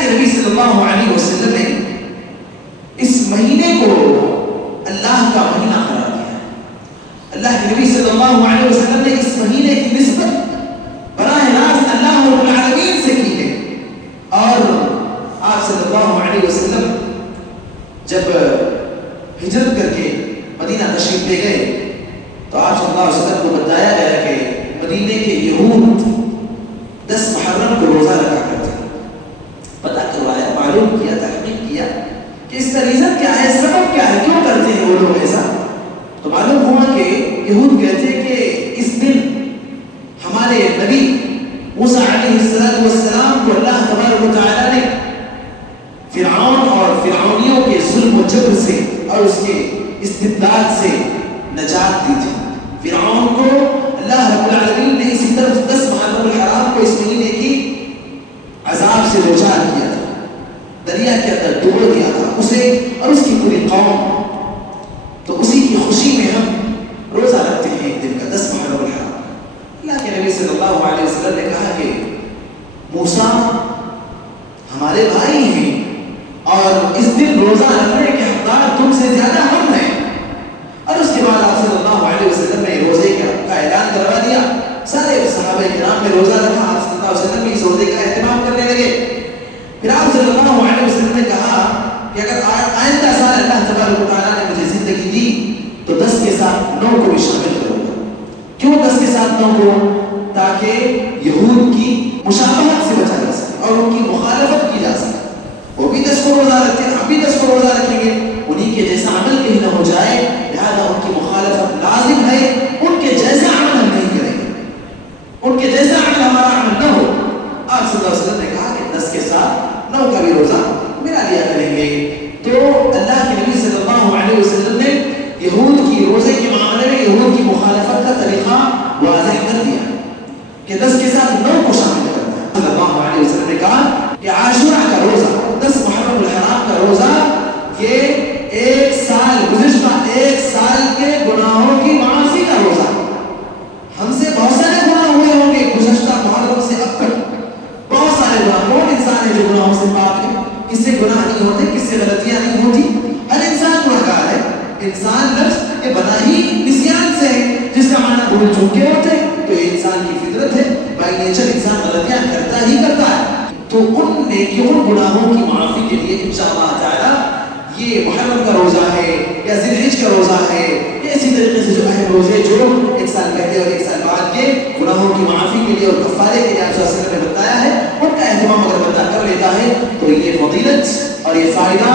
اللہ کے نبی صلی اللہ علیہ وسلم نے اس مہینے کو اللہ کا مہینہ قرار دیا. اللہ کے نبی صلی اللہ علیہ وسلم نے اس مہینے کی نسبت براہ راست اللہ رب العالمین سے کی ہے. اور آپ صلی اللہ علیہ وسلم جب ہجرت کر کے مدینہ تشریف لے گئے تو آپ صلی اللہ علیہ وسلم کو بتایا گیا کہ مدینے کے یہود 10 محرم کو روزہ رکھا کرتے ہیں. پتہ کروایا, معلوم کیا, تحقیق کیا کہ اس کا ریزن کیا ہے, سبب کیا ہے, کیوں کرتے ہیں وہ لوگ ایسا. تو معلوم ہوا کہ یہود کہتے ہیں کہ اس دن ہمارے نبی موسیٰ علیہ السلام کو اللہ تبارک و تعالیٰ نے فرعون اور فرعونیوں کے ظلم و جبر سے اور اس کے استبداد سے نجات دی تھی. فرعون کو اللہ رب العالمین نے اسی طرف 10 محرم الحرام کو اس مہینے کی عذاب سے دوچار کیا تھا, دریا کے اندر ڈبو دیا تھا اسے اور اس کی پوری قوم. تو اسی کی خوشی میں ہم روزہ رکھتے ہیں ایک دن کا 10 محرم الحرام. اللہ کے نبی صلی اللہ علیہ وسلم نے کہا کہ موسیٰ ہمارے بھائی ہیں اور اس دن روزہ رکھنے کے حقدار تم سے زیادہ ہم ہیں. اور اس کے بعد آپ صلی اللہ علیہ وسلم نے روزے کا اعلان کروا دیا. سارے صحابہ کرام نے روزہ رکھا, آپ صلی اللہ علیہ وسلم بھی اس روزے کا اہتمام کرنے لگے. پھر آپ صلی اللہ علیہ وسلم نے کہا کہ اگر آئندہ سال اللہ تبارک و تعالیٰ نے مجھے زندگی دی تو 10 کے ساتھ 9 کو بھی شامل کروں گا. کیوں 10 کے ساتھ 9 کو؟ تاکہ یہود کی مشابہت سے بچا جا سکے اور ان کی مخالفت کی جا سکے. وہ بھی 10 کو روزہ رکھتے ہیں, ہم بھی 10 کو روزہ رکھیں گے, انہی کے جیسا عمل کہیں نہ ہو جائے, لہذا ان کی مخالفت لازم ہے. ان کے جیسا عمل ہم نہیں کریں گے, ان کے جیسا عمل ہمارا عمل نہ ہو. آپ صلی اللہ علیہ وسلم نے کہا کہ 10 کے ساتھ 9 کا بھی روزہ میرا لیا کریں گے. تو اللہ کے نبی صلی اللہ علیہ وسلم نے یہود کی روزے کے معاملے میں یہود کی مخالفت کا طریقہ واضح کر دیا کہ 10 کے ساتھ 9 کو شامل کرنا ہے. صلی اللہ علیہ وسلم نے کہا کہ عاشورہ کا روزہ, 10 محرم الحرام کا روزہ, یہ ایک سال گزشتہ 1 سال کے گناہوں کی معافی کا روزہ. ہم سے بہت سارے گناہ ہوئے ہوں گے گزشتہ محرم سے اب تک, بہت سارے گناہ. کون انسان ہے جو گناہوں سے پاک ہے؟ کس سے گناہ نہیں ہوتے, کس سے غلطیاں نہیں ہوتی؟ ہر انسان گناہگار ہے. انسان نفس یہ بنا ہی نسیان سے ہے, جس کا معنی بھول چوک کے ہوتے ہیں. تو یہ انسان کی فطرت ہے, بائی نیچر انسان غلطیاں کرتا ہی کرتا ہے. تو ان نیکیوں گناہوں کی معافی کے لیے انشاءاللہ تعالی یہ محرم کا روزہ ہے یا ذی الحج کا روزہ ہے, یا اسی طریقے سے جو اہم روزے جو 1 سال پہلے اور 1 سال بعد کے گناہوں کی معافی کے لیے اور کفارے کے لیے آپ صلی اللہ علیہ وسلم نے بتایا ہے, ان کا اہتمام اگر بندہ کر لیتا ہے تو یہ فضیلت اور یہ فائدہ